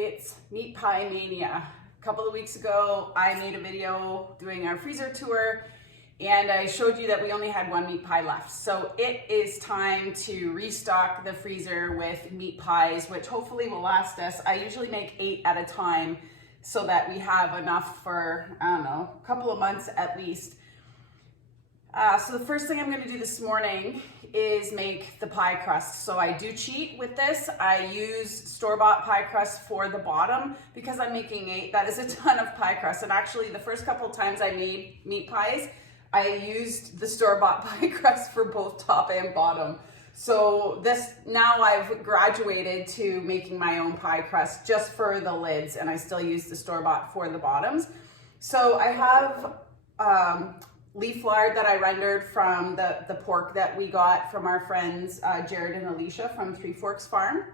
It's meat pie mania. A couple of weeks ago, I made a video doing our freezer tour and I showed you that we only had one meat pie left. So it is time to restock the freezer with meat pies, which hopefully will last us. I usually make 8 at a time so that we have enough for, I don't know, a couple of months at least. So the first thing I'm going to do this morning is make the pie crust. So I do cheat with this. I use store-bought pie crust for the bottom because I'm making 8. That is a ton of pie crust. And actually the first couple of times I made meat pies, I used the store-bought pie crust for both top and bottom. So now I've graduated to making my own pie crust just for the lids, and I still use the store-bought for the bottoms. So I have leaf lard that I rendered from the pork that we got from our friends Jared and Alicia from Three Forks Farm.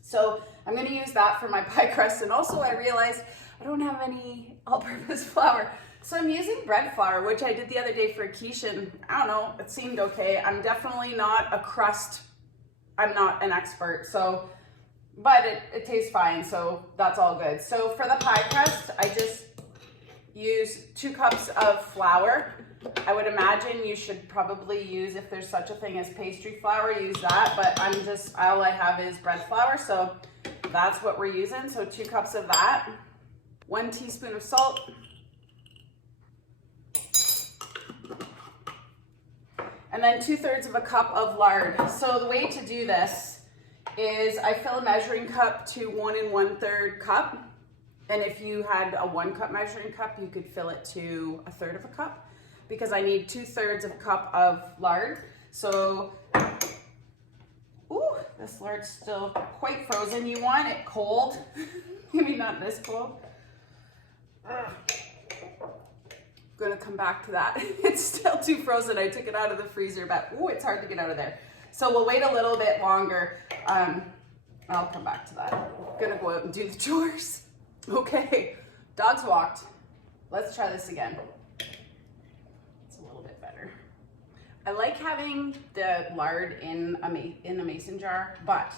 So I'm going to use that for my pie crust. And also I realized I don't have any all-purpose flour. So I'm using bread flour, which I did the other day for a quiche, and I don't know, it seemed okay. I'm definitely not a crust, I'm not an expert, so, but it tastes fine, so that's all good. So for the pie crust, I just use 2 cups of flour. I would imagine you should probably use, if there's such a thing as pastry flour, use that, but all I have is bread flour, so that's what we're using. So 2 cups of that, 1 teaspoon of salt, and then 2/3 of a cup of lard. So the way to do this is I fill a measuring cup to 1 1/3 cup. And if you had a 1 cup measuring cup, you could fill it to 1/3 of a cup because I need 2/3 of a cup of lard. So, ooh, this lard's still quite frozen. You want it cold, maybe not this cold. Gonna come back to that. It's still too frozen. I took it out of the freezer, but ooh, it's hard to get out of there. So we'll wait a little bit longer. I'll come back to that. Gonna go out and do the chores. Okay, dogs walked. Let's try this again. It's a little bit better. I like having the lard in a mason jar, but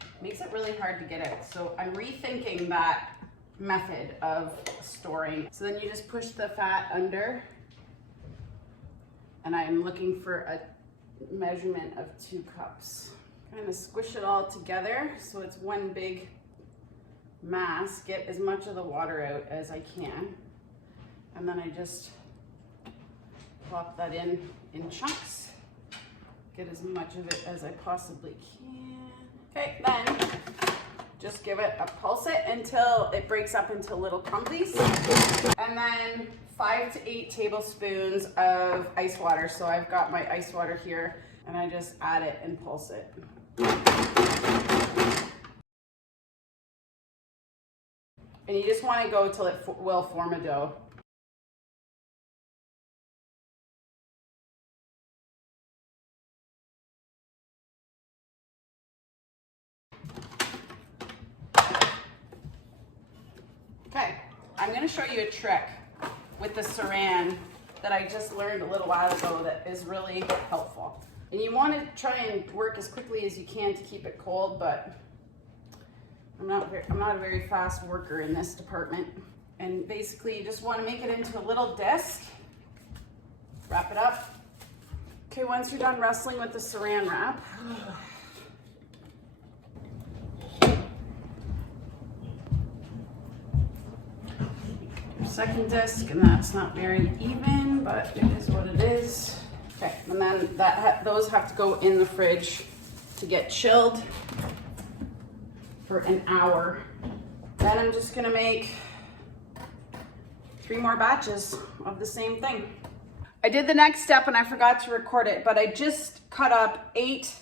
it makes it really hard to get out. So I'm rethinking that method of storing. So then you just push the fat under, and I'm looking for a measurement of 2 cups. Kind of squish it all together so it's one big mass. Get as much of the water out as I can, and then I just plop that in chunks. Get as much of it as I possibly can. Okay, then just give it a pulse it until it breaks up into little crumblies. And then 5 to 8 tablespoons of ice water. So I've got my ice water here, and I just add it and pulse it. And you just want to go till it will form a dough. Okay, I'm going to show you a trick with the saran that I just learned a little while ago that is really helpful. And you want to try and work as quickly as you can to keep it cold, but I'm not a very fast worker in this department. And basically you just want to make it into a little disc, wrap it up. Okay, once you're done wrestling with the saran wrap, second disc, and that's not very even, but it is what it is. Okay, and then those have to go in the fridge to get chilled for an hour. Then I'm just gonna make 3 more batches of the same thing. I did the next step and I forgot to record it, but I just cut up 8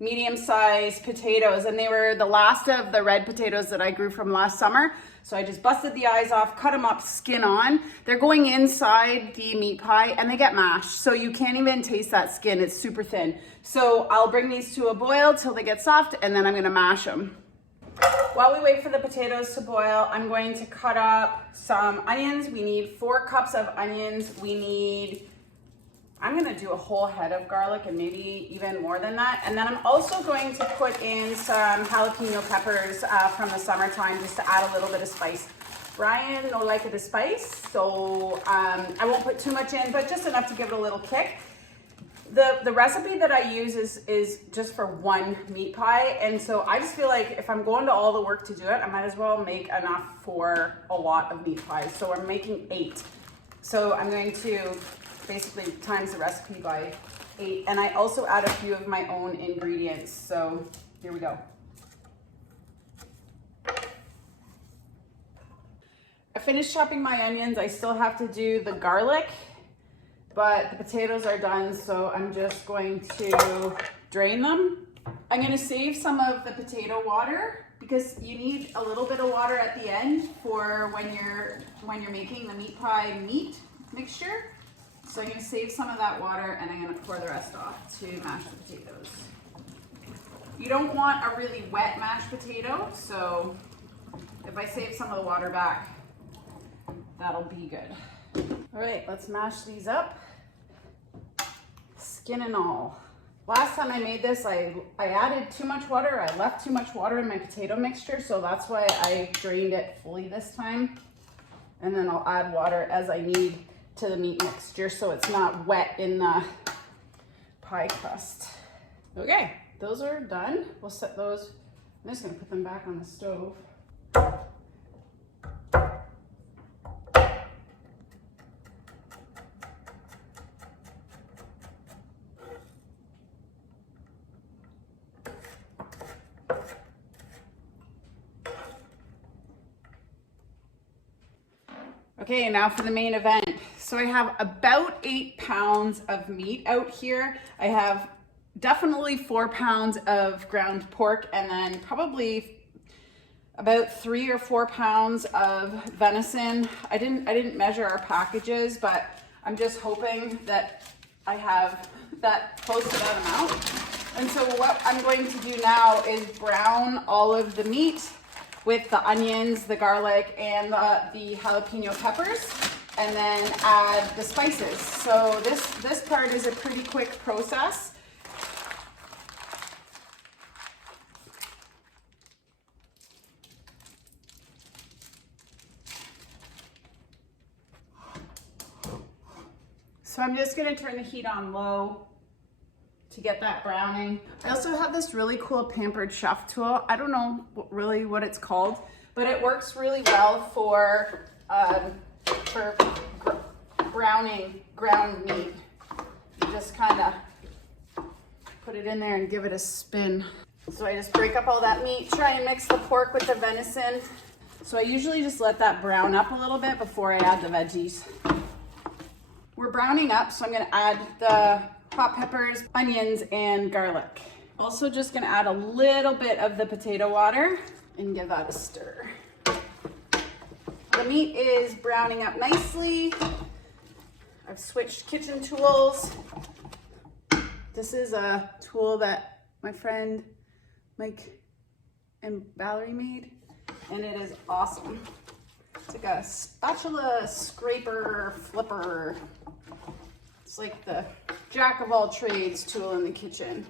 medium-sized potatoes, and they were the last of the red potatoes that I grew from last summer. So I just busted the eyes off, cut them up skin on. They're going inside the meat pie and they get mashed, so you can't even taste that skin. It's super thin. So I'll bring these to a boil till they get soft, and then I'm gonna mash them. While we wait for the potatoes to boil, I'm going to cut up some onions. We need 4 cups of onions. We need I'm gonna do a whole head of garlic and maybe even more than that. And then I'm also going to put in some jalapeno peppers from the summertime just to add a little bit of spice. Brian no like it a spice, so I won't put too much in, but just enough to give it a little kick. The recipe that I use is just for one meat pie, and so I just feel like if I'm going to all the work to do it, I might as well make enough for a lot of meat pies. So I'm making 8. So I'm going to basically times the recipe by 8, and I also add a few of my own ingredients. So here we go. I finished chopping my onions. I still have to do the garlic, but the potatoes are done, so I'm just going to drain them. I'm gonna save some of the potato water because you need a little bit of water at the end for when you're making the meat pie meat mixture. So I'm gonna save some of that water and I'm gonna pour the rest off to mash the potatoes. You don't want a really wet mashed potato, so if I save some of the water back, that'll be good. All right, let's mash these up, skin and all. Last time I made this, I added too much water. I left too much water in my potato mixture, so that's why I drained it fully this time. And then I'll add water as I need to the meat mixture so it's not wet in the pie crust. Okay, those are done. We'll set those, I'm just gonna put them back on the stove. Okay, now for the main event. So I have about 8 pounds of meat out here. I have definitely 4 pounds of ground pork and then probably about 3 or 4 pounds of venison. I didn't measure our packages, but I'm just hoping that I have that close to that amount. And so what I'm going to do now is brown all of the meat with the onions, the garlic, and the jalapeno peppers, and then add the spices. So this part is a pretty quick process. So I'm just gonna turn the heat on low to get that browning. I also have this really cool Pampered Chef tool. I don't know really what it's called, but it works really well for browning ground meat. You just kind of put it in there and give it a spin. So I just break up all that meat, try and mix the pork with the venison. So I usually just let that brown up a little bit before I add the veggies. We're browning up, so I'm gonna add the hot peppers, onions, and garlic. Also just gonna add a little bit of the potato water and give that a stir. The meat is browning up nicely. I've switched kitchen tools. This is a tool that my friend Mike and Valerie made, and it is awesome. It's like a spatula scraper flipper. It's like the jack of all trades tool in the kitchen.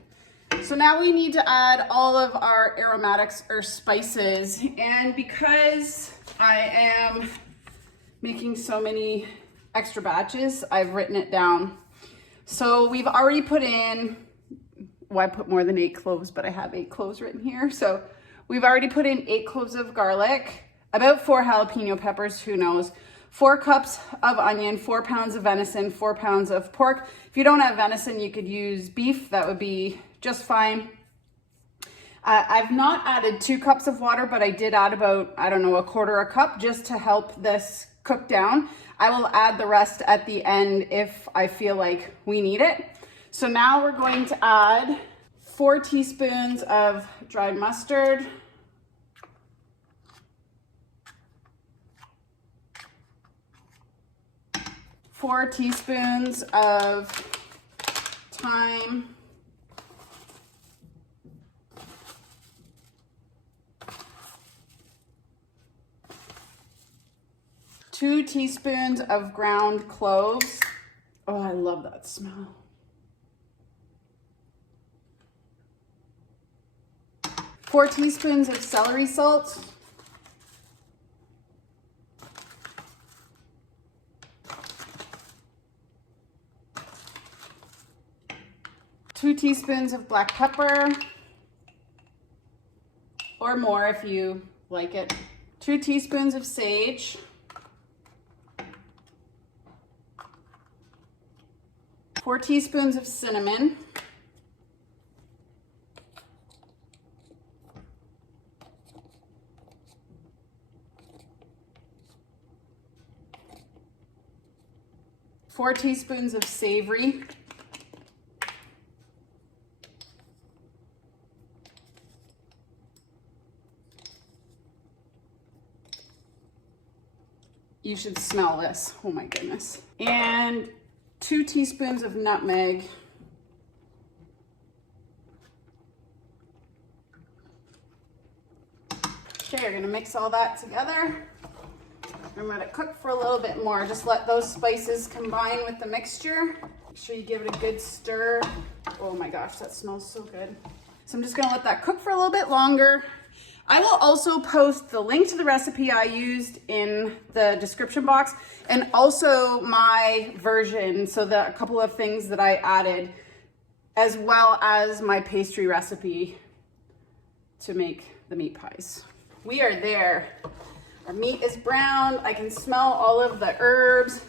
So now we need to add all of our aromatics or spices. And because I am making so many extra batches, I've written it down. So we've already put in, well, I put more than 8 cloves, but I have 8 cloves written here. So we've already put in 8 cloves of garlic, about 4 jalapeno peppers, who knows, 4 cups of onion, 4 pounds of venison, 4 pounds of pork. If you don't have venison, you could use beef. That would be just fine. I've not added 2 cups of water, but I did add about, I don't know, 1/4 cup just to help this cook down. I will add the rest at the end if I feel like we need it. So now we're going to add 4 teaspoons of dried mustard, 4 teaspoons of thyme, 2 teaspoons of ground cloves. Oh, I love that smell. Four teaspoons of celery salt. 2 teaspoons of black pepper, or more if you like it. 2 teaspoons of sage. 4 teaspoons of cinnamon. 4 teaspoons of savoury. You should smell this. Oh my goodness. And 2 teaspoons of nutmeg. Okay, you're gonna mix all that together. I'm gonna cook for a little bit more. Just let those spices combine with the mixture. Make sure you give it a good stir. Oh my gosh, that smells so good. So I'm just gonna let that cook for a little bit longer. I will also post the link to the recipe I used in the description box, and also my version, so a couple of things that I added, as well as my pastry recipe to make the meat pies. We are there. Our meat is browned. I can smell all of the herbs.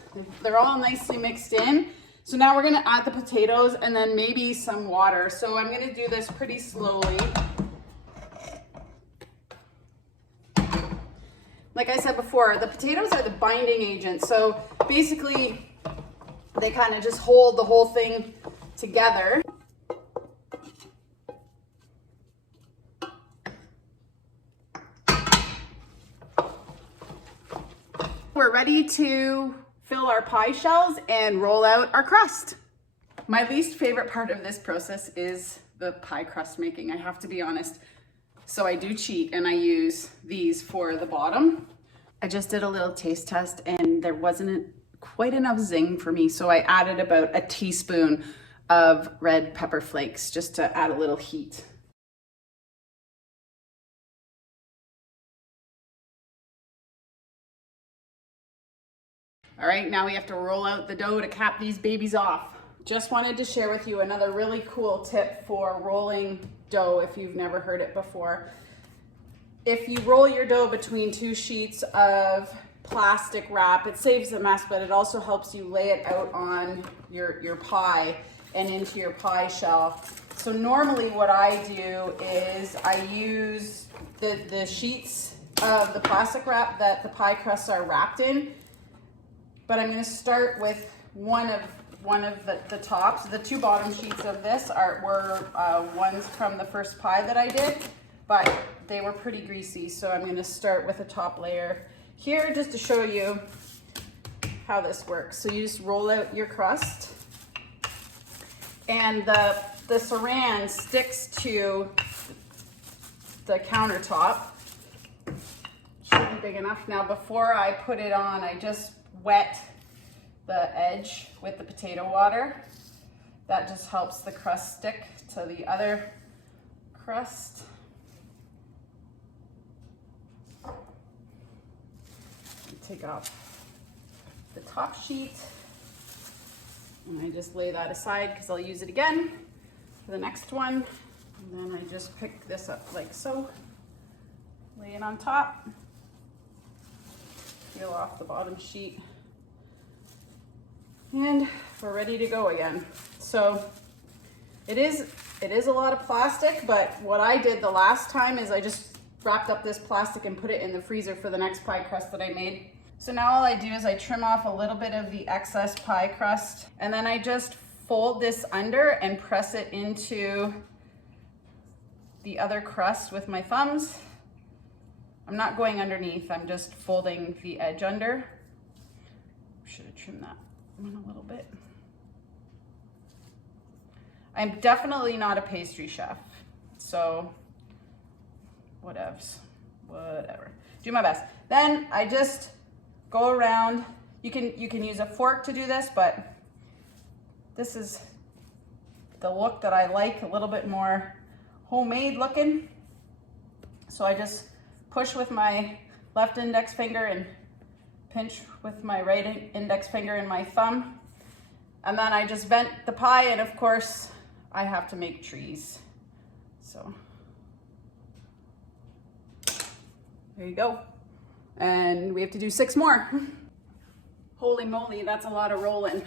They're all nicely mixed in. So now we're gonna add the potatoes and then maybe some water. So I'm gonna do this pretty slowly. Like I said before, the potatoes are the binding agent. So basically, they kind of just hold the whole thing together. We're ready to fill our pie shells and roll out our crust. My least favorite part of this process is the pie crust making, I have to be honest. So I do cheat and I use these for the bottom. I just did a little taste test and there wasn't quite enough zing for me. So I added about a teaspoon of red pepper flakes just to add a little heat. All right, now we have to roll out the dough to cap these babies off. Just wanted to share with you another really cool tip for rolling dough if you've never heard it before. If you roll your dough between 2 sheets of plastic wrap, it saves the mess, but it also helps you lay it out on your pie and into your pie shell. So normally what I do is I use the sheets of the plastic wrap that the pie crusts are wrapped in, but I'm gonna start with one of the tops. The 2 bottom sheets of this were ones from the first pie that I did, but they were pretty greasy. So I'm gonna start with a top layer here just to show you how this works. So you just roll out your crust and the saran sticks to the countertop. Should be big enough. Now before I put it on, I just wet the edge with the potato water. That just helps the crust stick to the other crust. Take off the top sheet and I just lay that aside because I'll use it again for the next one. And then I just pick this up like so, lay it on top, peel off the bottom sheet, and we're ready to go again. So it is a lot of plastic, but what I did the last time is I just wrapped up this plastic and put it in the freezer for the next pie crust that I made. So now all I do is I trim off a little bit of the excess pie crust and then I just fold this under and press it into the other crust with my thumbs. I'm not going underneath, I'm just folding the edge under. Should have trimmed that one a little bit. I'm definitely not a pastry chef, so whatevs, whatever. Do my best. Then I just go around. You can use a fork to do this, but this is the look that I like, a little bit more homemade looking. So I just push with my left index finger and pinch with my right index finger and my thumb. And then I just vent the pie, and of course I have to make trees. So there you go. And we have to do 6 more. Holy moly, that's a lot of rolling.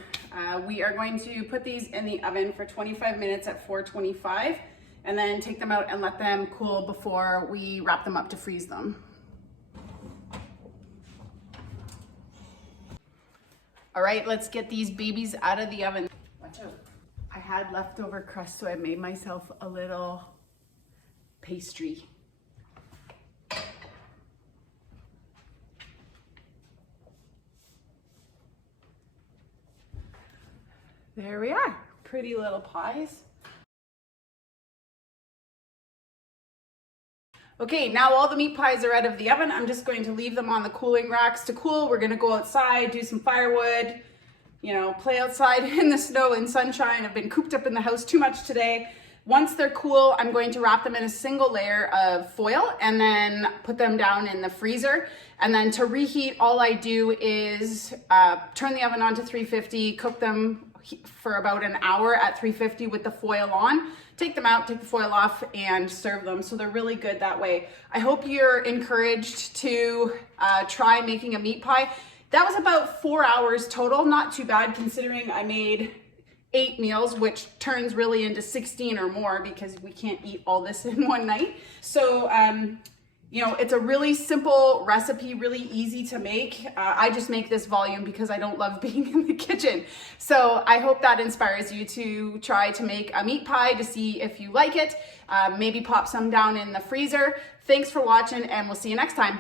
We are going to put these in the oven for 25 minutes at 425, and then take them out and let them cool before we wrap them up to freeze them. All right, let's get these babies out of the oven. Watch out. I had leftover crust, so I made myself a little pastry. There we are, pretty little pies. Okay, now all the meat pies are out of the oven. I'm just going to leave them on the cooling racks to cool. We're gonna go outside, do some firewood, you know, play outside in the snow and sunshine. I've been cooped up in the house too much today. Once they're cool, I'm going to wrap them in a single layer of foil and then put them down in the freezer. And then to reheat, all I do is turn the oven on to 350, cook them for about an hour at 350 with the foil on. Take them out, take the foil off, and serve them. So they're really good that way. I hope you're encouraged to try making a meat pie. That was about 4 hours total, not too bad considering I made 8 meals, which turns really into 16 or more because we can't eat all this in one night. So, you know, it's a really simple recipe, really easy to make. I just make this volume because I don't love being in the kitchen. So I hope that inspires you to try to make a meat pie to see if you like it. Maybe pop some down in the freezer. Thanks for watching, and we'll see you next time.